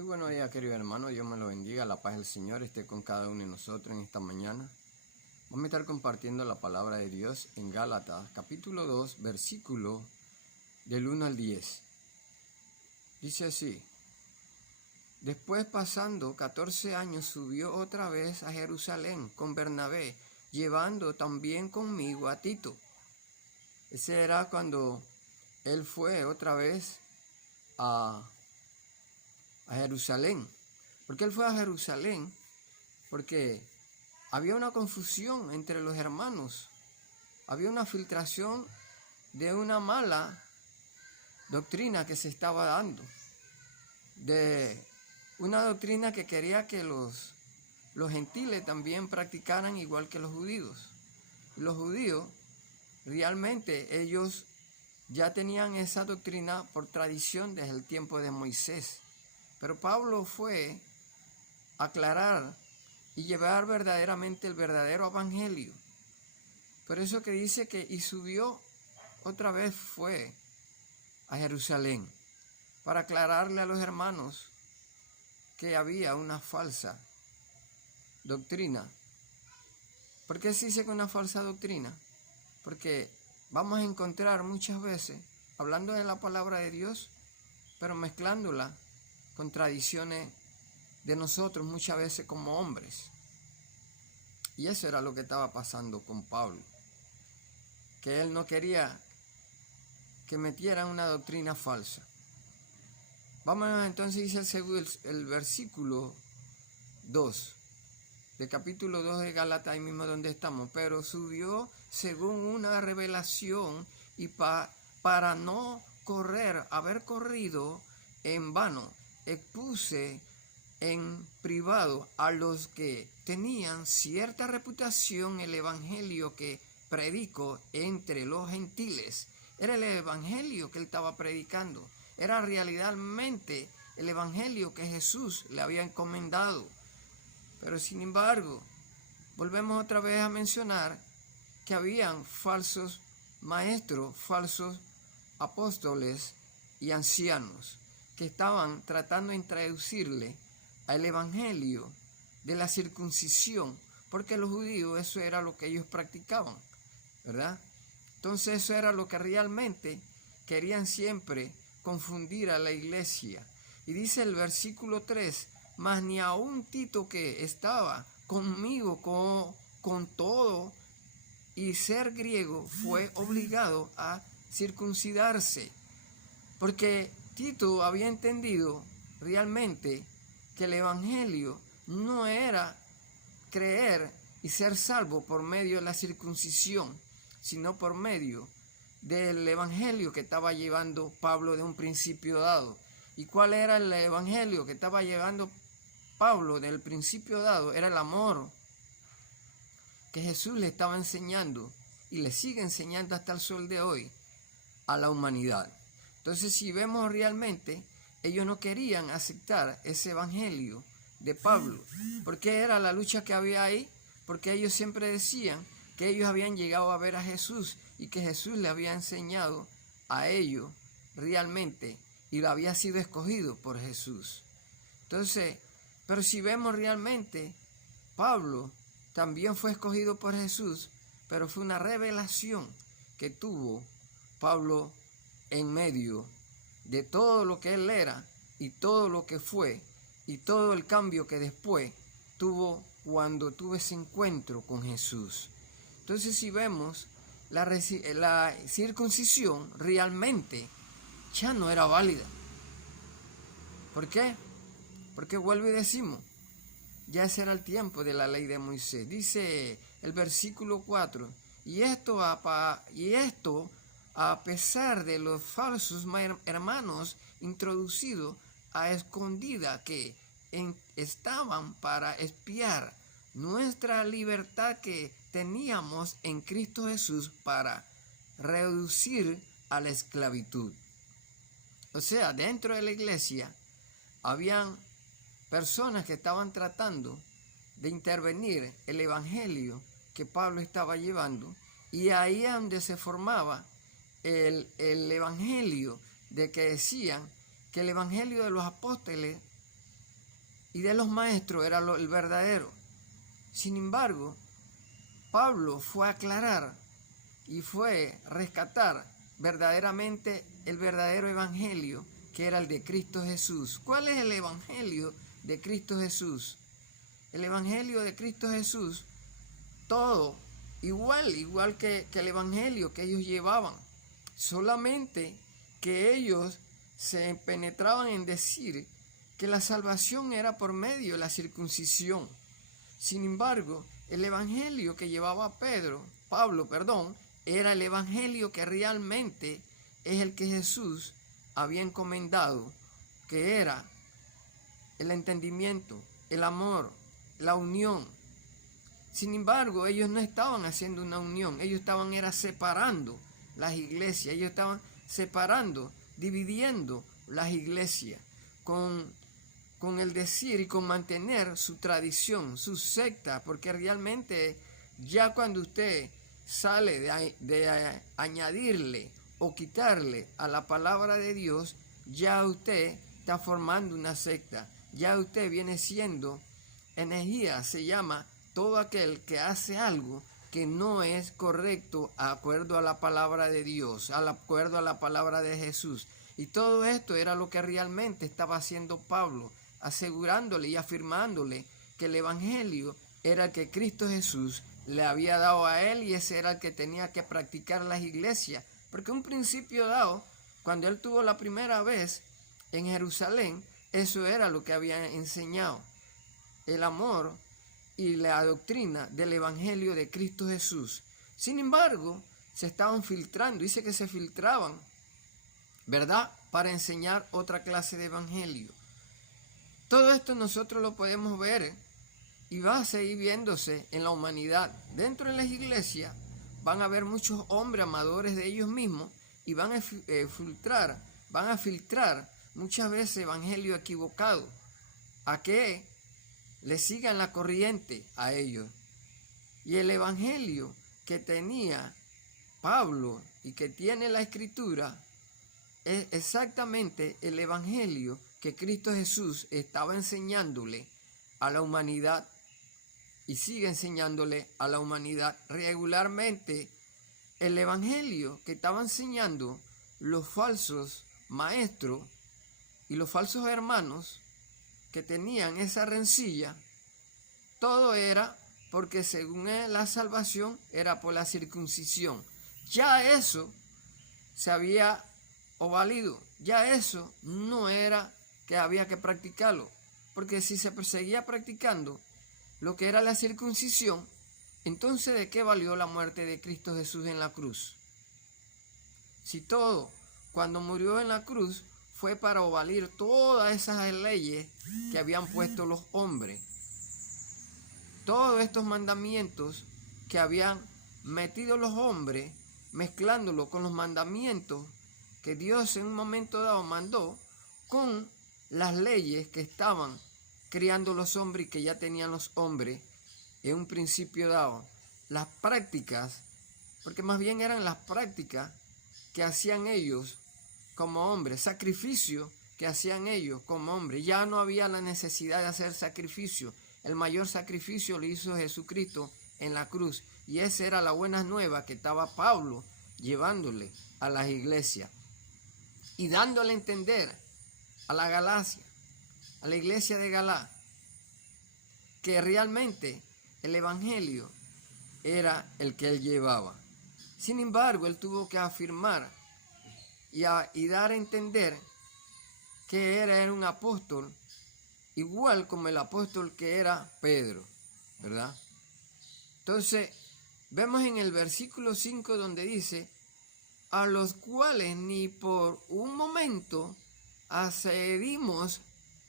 Muy buenos días, querido hermano. Dios me lo bendiga. La paz del Señor esté con cada uno de nosotros en esta mañana. Vamos a estar compartiendo la palabra de Dios en Gálatas, capítulo 2, versículo del 1 al 10. Dice así: Después, pasando 14 años, subió otra vez a Jerusalén con Bernabé, llevando también conmigo a Tito. Ese era cuando él fue otra vez a Jerusalén. ¿Por qué él fue a Jerusalén? Porque había una confusión entre los hermanos. Había una filtración de una mala doctrina que se estaba dando. De una doctrina que quería que los gentiles también practicaran igual que los judíos. Los judíos, realmente ellos ya tenían esa doctrina por tradición desde el tiempo de Moisés. Pero Pablo fue a aclarar y llevar verdaderamente el verdadero evangelio. Por eso que dice que y subió otra vez fue a Jerusalén para aclararle a los hermanos que había una falsa doctrina. ¿Por qué se dice que una falsa doctrina? Porque vamos a encontrar muchas veces hablando de la palabra de Dios, pero mezclándola con tradiciones de nosotros muchas veces como hombres. Y eso era lo que estaba pasando con Pablo, que él no quería que metieran una doctrina falsa. Vamos entonces, dice el versículo 2, del capítulo 2 de Gálatas, ahí mismo donde estamos. Pero subió según una revelación y para no haber corrido en vano, expuse en privado a los que tenían cierta reputación el evangelio que predico entre los gentiles. Era el evangelio que él estaba predicando. Era realmente el evangelio que Jesús le había encomendado. Pero sin embargo, volvemos otra vez a mencionar que habían falsos maestros, falsos apóstoles y ancianos que estaban tratando de introducirle al evangelio de la circuncisión, porque los judíos eso era lo que ellos practicaban, ¿verdad? Entonces eso era lo que realmente querían siempre confundir a la iglesia. Y dice el versículo 3, mas ni aun Tito, que estaba conmigo con todo y ser griego, fue obligado a circuncidarse, porque Tito había entendido realmente que el evangelio no era creer y ser salvo por medio de la circuncisión, sino por medio del evangelio que estaba llevando Pablo de un principio dado. ¿Y cuál era el evangelio que estaba llevando Pablo del principio dado? Era el amor que Jesús le estaba enseñando y le sigue enseñando hasta el sol de hoy a la humanidad. Entonces, si vemos realmente, ellos no querían aceptar ese evangelio de Pablo. ¿Por qué era la lucha que había ahí? Porque ellos siempre decían que ellos habían llegado a ver a Jesús y que Jesús le había enseñado a ellos realmente y lo había sido escogido por Jesús. Entonces, pero si vemos realmente, Pablo también fue escogido por Jesús, pero fue una revelación que tuvo Pablo en medio de todo lo que él era y todo lo que fue y todo el cambio que después tuvo cuando tuvo ese encuentro con Jesús. Entonces, si vemos, la circuncisión realmente ya no era válida. ¿Por qué? Porque vuelvo y decimos, ya ese era el tiempo de la ley de Moisés. Dice el versículo 4, y esto a pesar de los falsos hermanos introducidos a escondida que estaban para espiar nuestra libertad que teníamos en Cristo Jesús para reducir a la esclavitud. O sea, dentro de la iglesia habían personas que estaban tratando de intervenir el evangelio que Pablo estaba llevando, y ahí es donde se formaba el evangelio de que decían que el evangelio de los apóstoles y de los maestros era el verdadero. Sin embargo, Pablo fue a aclarar y fue a rescatar verdaderamente el verdadero evangelio, que era el de Cristo Jesús. ¿Cuál es el evangelio de Cristo Jesús? El evangelio de Cristo Jesús, todo igual que el evangelio que ellos llevaban, solamente que ellos se penetraban en decir que la salvación era por medio de la circuncisión. Sin embargo, el evangelio que llevaba Pablo, era el evangelio que realmente es el que Jesús había encomendado, que era el entendimiento, el amor, la unión. Sin embargo, ellos no estaban haciendo una unión, ellos estaban separando las iglesias, ellos estaban separando, dividiendo las iglesias con el decir y con mantener su tradición, su secta, porque realmente ya cuando usted sale de añadirle o quitarle a la palabra de Dios, ya usted está formando una secta, ya usted viene siendo herejía, se llama todo aquel que hace algo que no es correcto de acuerdo a la palabra de Dios, de acuerdo a la palabra de Jesús. Y todo esto era lo que realmente estaba haciendo Pablo, asegurándole y afirmándole que el evangelio era el que Cristo Jesús le había dado a él, y ese era el que tenía que practicar las iglesias. Porque un principio dado, cuando él tuvo la primera vez en Jerusalén, eso era lo que había enseñado: el amor y la doctrina del evangelio de Cristo Jesús. Sin embargo, se estaban filtrando, dice que se filtraban, ¿verdad?, para enseñar otra clase de evangelio. Todo esto nosotros lo podemos ver y va a seguir viéndose en la humanidad. Dentro de las iglesias van a haber muchos hombres amadores de ellos mismos y van a filtrar muchas veces evangelio equivocado, a que le sigan la corriente a ellos. Y el evangelio que tenía Pablo y que tiene la Escritura es exactamente el evangelio que Cristo Jesús estaba enseñándole a la humanidad y sigue enseñándole a la humanidad regularmente. El evangelio que estaban enseñando los falsos maestros y los falsos hermanos que tenían esa rencilla, todo era porque según él la salvación era por la circuncisión. Ya eso se había ovalido, ya eso no era que había que practicarlo, porque si se seguía practicando lo que era la circuncisión, entonces ¿de qué valió la muerte de Cristo Jesús en la cruz? Si todo, cuando murió en la cruz, fue para ovalir todas esas leyes que habían puesto los hombres, todos estos mandamientos que habían metido los hombres, mezclándolo con los mandamientos que Dios en un momento dado mandó, con las leyes que estaban creando los hombres y que ya tenían los hombres en un principio dado. Las prácticas, porque más bien eran las prácticas que hacían ellos como hombres, sacrificio que hacían ellos como hombres. Ya no había la necesidad de hacer sacrificio. El mayor sacrificio lo hizo Jesucristo en la cruz, y esa era la buena nueva que estaba Pablo llevándole a las iglesias y dándole a entender a la Galacia, a la iglesia de Galá, que realmente el evangelio era el que él llevaba. Sin embargo, él tuvo que afirmar y dar a entender que era un apóstol, igual como el apóstol que era Pedro, ¿verdad? Entonces, vemos en el versículo 5 donde dice: a los cuales ni por un momento accedimos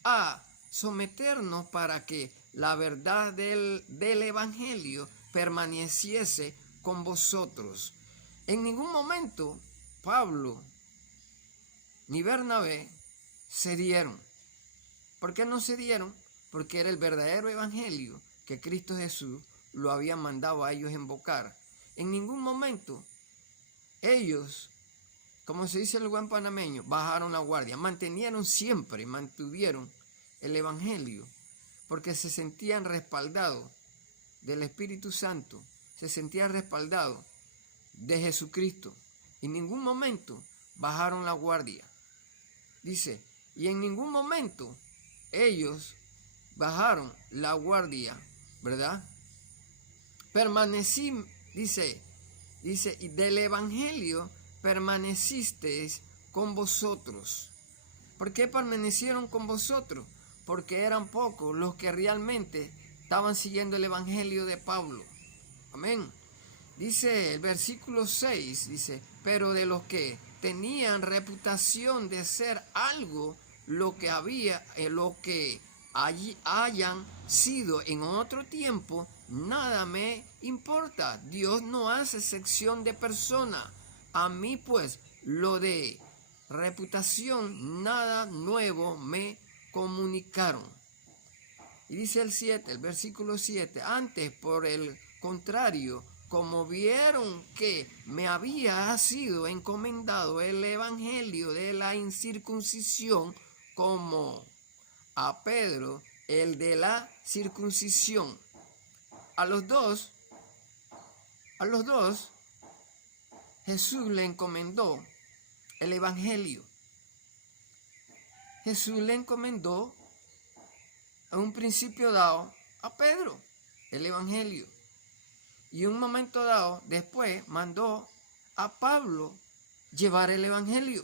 a someternos para que la verdad del evangelio permaneciese con vosotros. En ningún momento Pablo ni Bernabé cedieron. ¿Por qué no cedieron? Porque era el verdadero evangelio que Cristo Jesús lo había mandado a ellos invocar. En ningún momento ellos, como se dice el buen panameño, bajaron la guardia, mantuvieron el evangelio porque se sentían respaldados del Espíritu Santo, se sentían respaldados de Jesucristo. En ningún momento bajaron la guardia. Dice, y en ningún momento ellos bajaron la guardia, ¿verdad? Permanecí, dice, y del Evangelio permanecisteis con vosotros. ¿Por qué permanecieron con vosotros? Porque eran pocos los que realmente estaban siguiendo el Evangelio de Pablo. Amén. Dice el versículo 6, dice, pero de los que tenían reputación de ser algo, lo que hayan sido en otro tiempo, nada me importa. Dios no hace excepción de persona. A mí pues, lo de reputación, nada nuevo me comunicaron. Y dice el versículo 7, antes por el contrario, como vieron que me había sido encomendado el evangelio de la incircuncisión, como a Pedro el de la circuncisión. A los dos, Jesús le encomendó el evangelio. Jesús le encomendó a un principio dado a Pedro el evangelio. Y un momento dado después mandó a Pablo llevar el evangelio.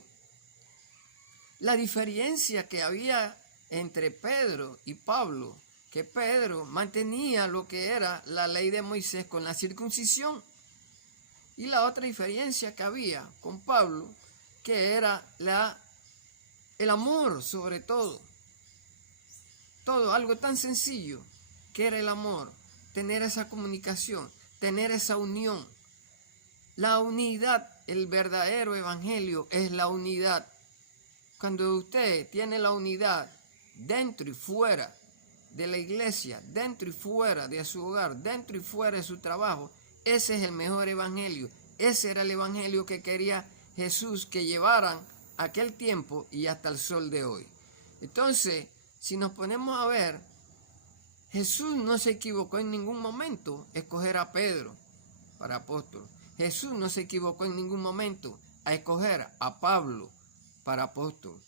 La diferencia que había entre Pedro y Pablo, que Pedro mantenía lo que era la ley de Moisés con la circuncisión. Y la otra diferencia que había con Pablo, que era el amor sobre todo. Todo, algo tan sencillo que era el amor, tener esa comunicación, tener esa unión. La unidad, el verdadero evangelio es la unidad. Cuando usted tiene la unidad dentro y fuera de la iglesia, dentro y fuera de su hogar, dentro y fuera de su trabajo, ese es el mejor evangelio. Ese era el evangelio que quería Jesús que llevaran aquel tiempo y hasta el sol de hoy. Entonces, si nos ponemos a ver, Jesús no se equivocó en ningún momento escoger a Pedro para apóstol. Jesús no se equivocó en ningún momento a escoger a Pablo para apóstol.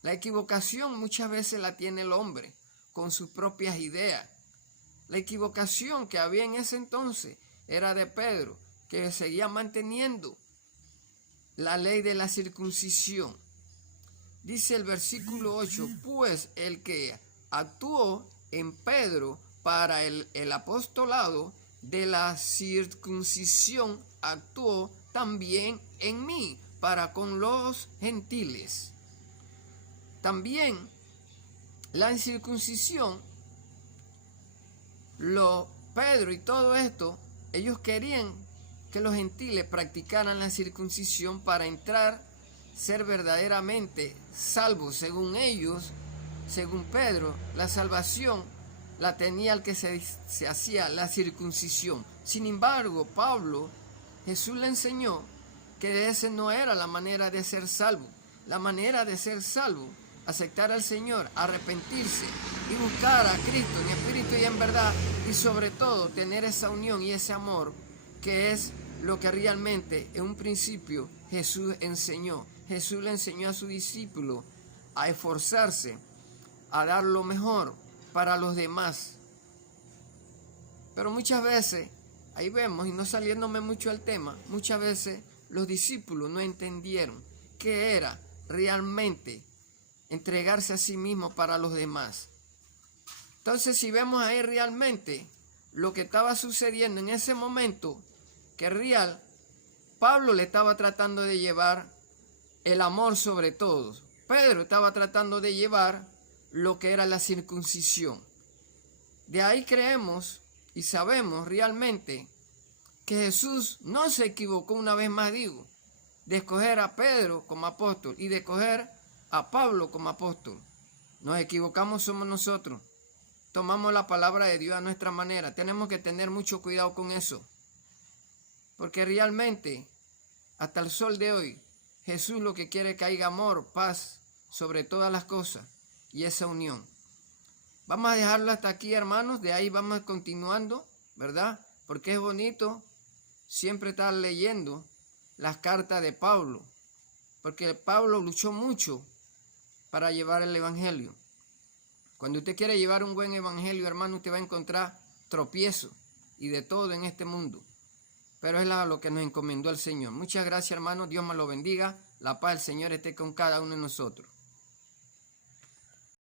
La equivocación muchas veces la tiene el hombre con sus propias ideas. La equivocación que había en ese entonces era de Pedro, que seguía manteniendo la ley de la circuncisión. Dice el versículo 8, pues el que actuó en Pedro para el apostolado de la circuncisión, actuó también en mí para con los gentiles. También la incircuncisión, Pedro y todo esto, ellos querían que los gentiles practicaran la circuncisión para entrar, ser verdaderamente salvos. Según ellos, según Pedro, la salvación la tenía el que se hacía la circuncisión. Sin embargo, Jesús le enseñó que esa no era la manera de ser salvo. La manera de ser salvo, aceptar al Señor, arrepentirse y buscar a Cristo en espíritu y en verdad, y sobre todo tener esa unión y ese amor, que es lo que realmente en un principio Jesús enseñó. Jesús le enseñó a su discípulo a esforzarse, a dar lo mejor para los demás. Pero muchas veces, ahí vemos, y no saliéndome mucho al tema, muchas veces los discípulos no entendieron qué era realmente entregarse a sí mismo para los demás. Entonces, si vemos ahí realmente lo que estaba sucediendo en ese momento, que Pablo le estaba tratando de llevar el amor sobre todos. Pedro estaba tratando de llevar lo que era la circuncisión. De ahí creemos y sabemos realmente que Jesús no se equivocó, una vez más digo, de escoger a Pedro como apóstol y de escoger a Pablo como apóstol. Nos equivocamos somos nosotros. Tomamos la palabra de Dios a nuestra manera. Tenemos que tener mucho cuidado con eso. Porque realmente, hasta el sol de hoy, Jesús lo que quiere es que haya amor, paz, sobre todas las cosas, y esa unión. Vamos a dejarlo hasta aquí, hermanos. De ahí vamos continuando, ¿verdad? Porque es bonito siempre estar leyendo las cartas de Pablo. Porque Pablo luchó mucho para llevar el evangelio. Cuando usted quiere llevar un buen evangelio, hermano, usted va a encontrar tropiezos y de todo en este mundo. Pero es lo que nos encomendó el Señor. Muchas gracias, hermano. Dios me lo bendiga. La paz del Señor esté con cada uno de nosotros.